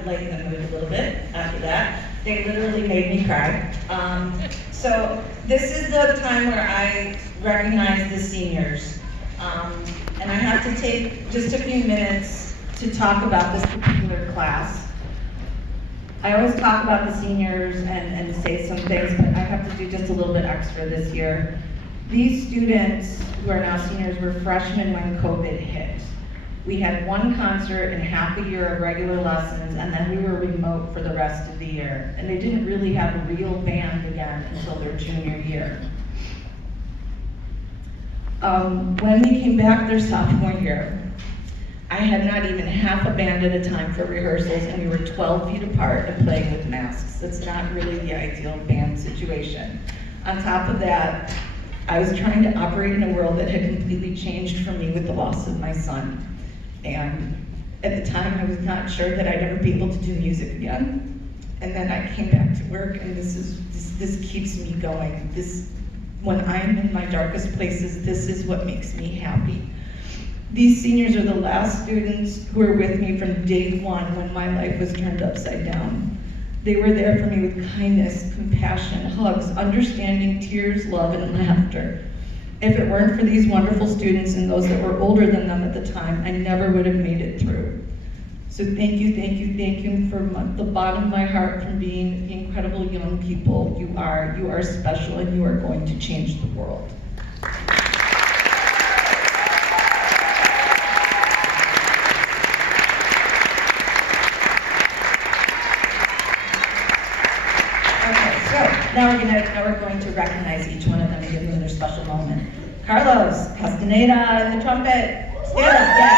would lighten the mood a little bit after that. They literally made me cry. So this is the time where I recognize the seniors. And I have to take just a few minutes to talk about this particular class. I always talk about the seniors and say some things, but I have to do just a little bit extra this year. These students who are now seniors were freshmen when COVID hit. We had one concert and half a year of regular lessons, and then we were remote for the rest of the year. And they didn't really have a real band again until their junior year. When we came back their sophomore year, I had not even half a band at a time for rehearsals, and we were 12 feet apart and playing with masks. That's not really the ideal band situation. On top of that, I was trying to operate in a world that had completely changed for me with the loss of my son. And at the time, I was not sure that I'd ever be able to do music again. And then I came back to work, and this keeps me going. When I'm in my darkest places, this is what makes me happy. These seniors are the last students who were with me from day one when my life was turned upside down. They were there for me with kindness, compassion, hugs, understanding, tears, love, and laughter. If it weren't for these wonderful students and those that were older than them at the time, I never would have made it through. So thank you from the bottom of my heart for being the incredible young people you are. You are special, and you are going to change the world. Now we're going to recognize each one of them and give them their special moment. Carlos Castaneda in the trumpet. Stand up, yeah.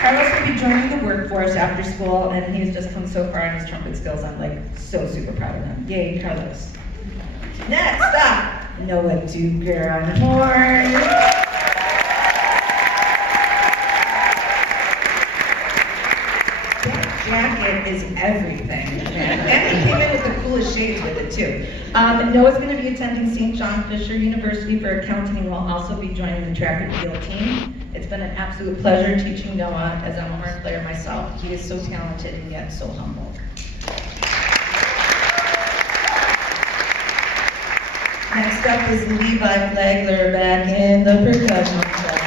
Carlos will be joining the workforce after school, and he's just come so far in his trumpet skills. I'm like so super proud of him. Yay, Carlos. Next up, Noah Duker on horn. Jacket is everything, and he came in with the coolest shades with it too. Noah's going to be attending St. John Fisher University for accounting, and will also be joining the track and field team. It's been an absolute pleasure teaching Noah, as I'm a horn player myself. He is so talented and yet so humble. Next up is Levi Flagler back in the percussion section.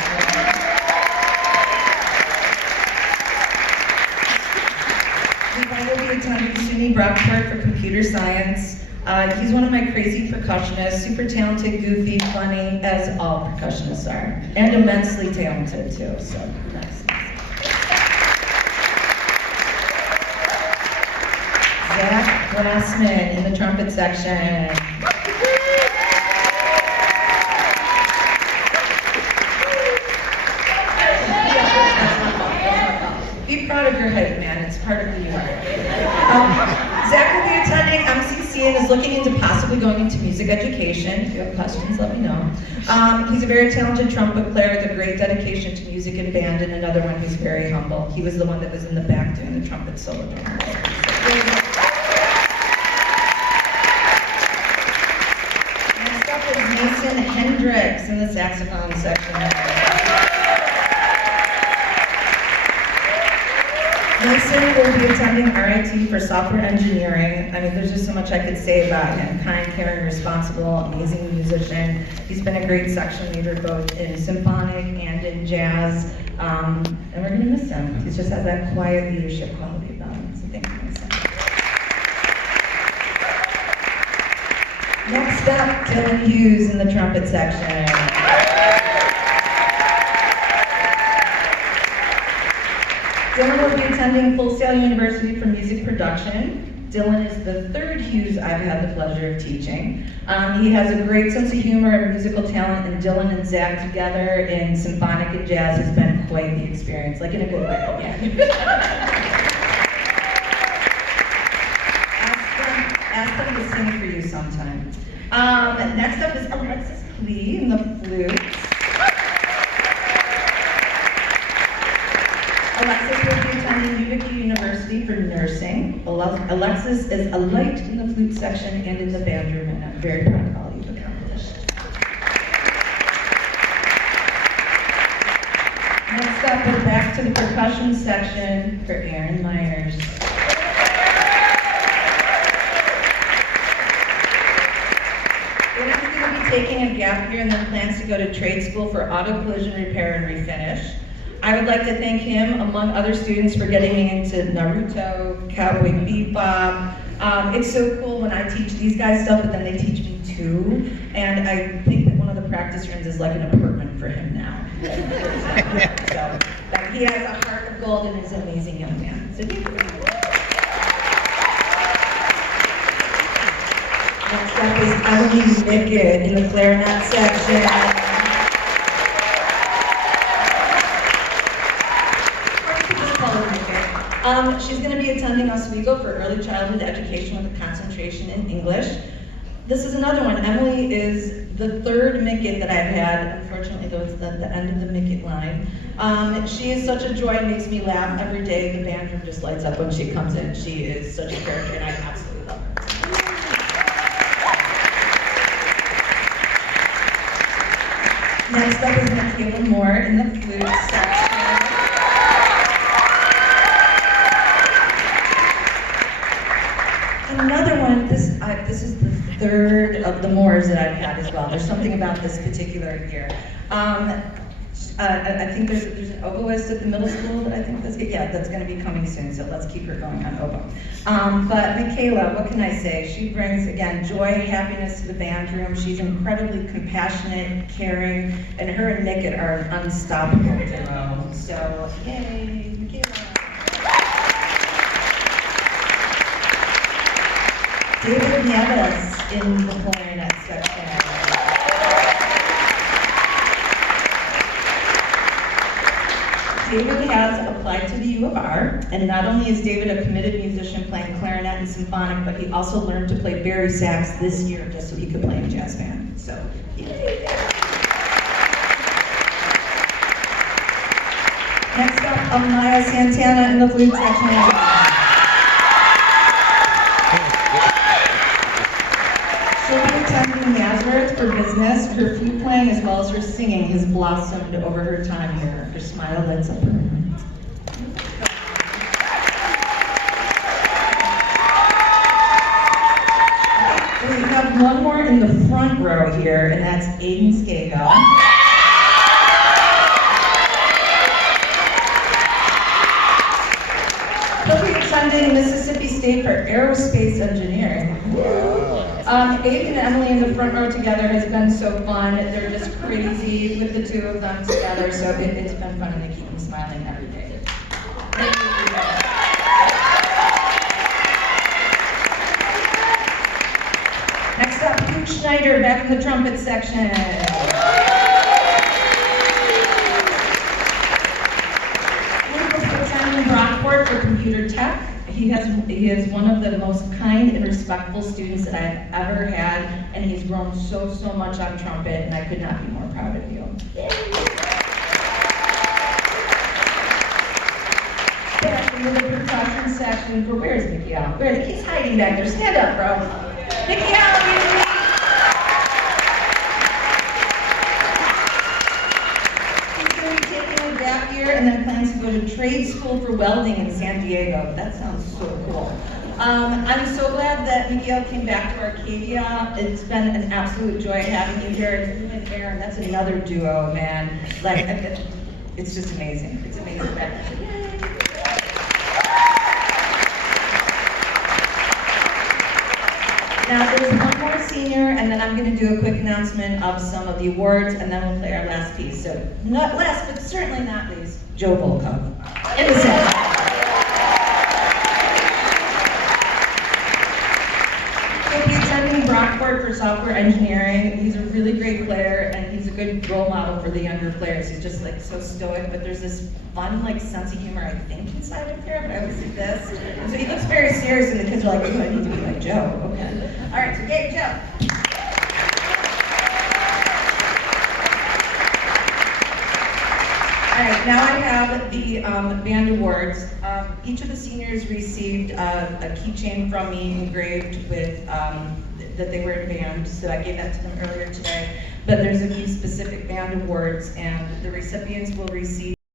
Attending SUNY Brockport for computer science. He's one of my crazy percussionists, super talented, goofy, funny, as all percussionists are, and immensely talented too, so nice. Zach Glassman in the trumpet section. Be proud of your height, man. It's part of who you are. Zach will be attending MCC and is looking into possibly going into music education. If you have questions, let me know. He's a very talented trumpet player with a great dedication to music and band, and another one who's very humble. He was the one that was in the back doing the trumpet solo. Next up is Mason Hendricks in the saxophone section. Mason will be attending RIT for software engineering. I mean, there's just so much I could say about him. Kind, caring, responsible, amazing musician. He's been a great section leader both in symphonic and in jazz. And we're gonna miss him. He just has that quiet leadership quality about him. So thank you, Mason. Next up, Dylan Hughes in the trumpet section. Dylan will be attending Full Sail University for music production. Dylan is the third Hughes I've had the pleasure of teaching. He has a great sense of humor and musical talent, and Dylan and Zach together in symphonic and jazz has been quite the experience, like in a good way, again. Ask them to sing for you sometime. Next up is Alexis Klee in the flute. Alexis will be attending Utica University for nursing. Alexis is a light in the flute section and in the band room, and I'm very proud of all you've accomplished. Next up, we're back to the percussion section for Aaron Myers. Aaron's going to be taking a gap year and then plans to go to trade school for auto collision repair and refinish. I would like to thank him, among other students, for getting me into Naruto, Cowboy Bebop. It's so cool when I teach these guys stuff, but then they teach me too. And I think that one of the practice rooms is like an apartment for him now. So, but he has a heart of gold and is an amazing young man. So, next up is Emily Mickett in the clarinet section. She's going to be attending Oswego for early childhood education with a concentration in English. This is another one. Emily is the third Mickett that I've had. Unfortunately, though, it's the end of the Mickett line. She is such a joy and makes me laugh every day. The band room just lights up when she comes in. She is such a character, and I absolutely love her. Next up is Michaela Moore in the flute section. Another one, this is the third of the Moores that I've had as well. There's something about this particular year. I think there's an oboist at the middle school that I think that's going to be coming soon, so let's keep her going on oboe. But Michaela, what can I say? She brings, again, joy and happiness to the band room. She's incredibly compassionate, caring, and her and Mickett are an unstoppable duo. So, yay, Michaela. David Nieves in the clarinet section. David has applied to the U of R, and not only is David a committed musician playing clarinet and symphonic, but he also learned to play bari sax this year just so he could play in jazz band. So, yay! Next up, Amaya Santana in the flute section. She'll be attending Nazareth for business. Her flute playing as well as her singing has blossomed over her time here. Her smile lights up her room. We have one more in the front row here, and that's Aiden Skago. He'll be attending Mississippi State for aerospace engineering. Aiden and Emily in the front row together has been so fun. They're just crazy with the two of them together, so it's been fun and they keep me smiling every day. Next up, Luke Schneider back in the trumpet section. Luke is attending Brockport for computer tech. He is one of the most kind and respectful students that I've ever had, and he's grown so much on trumpet, and I could not be more proud of you. Back into the percussion section for, where's Mickey Al? He's hiding back there. Stand up, bro. Mickey Al, and then plans to go to trade school for welding in San Diego. That sounds so cool. I'm so glad that Miguel came back to Arcadia. It's been an absolute joy having you here. And you and Aaron, that's another duo, man. Like, it's just amazing. It's amazing. Now there's one more senior, and then I'm going to do a quick announcement of some of the awards, and then we'll play our last piece. So, not last, but certainly not least, Joe Volkov. In the center. He'll be attending Brockport for software engineering. He's a really great player, and he's a good role model for the younger players. He's just like so stoic, but there's this fun like sense of humor, I think, inside of there, but I always see this. And so he looks very serious, and the kids are like, ooh, I need to be like Joe. Okay. All right, so Gabe, Joe. All right, now I have the band awards. Each of the seniors received a keychain from me engraved with that they were in band, so I gave that to them earlier today. But there's a few specific band awards, and the recipients will receive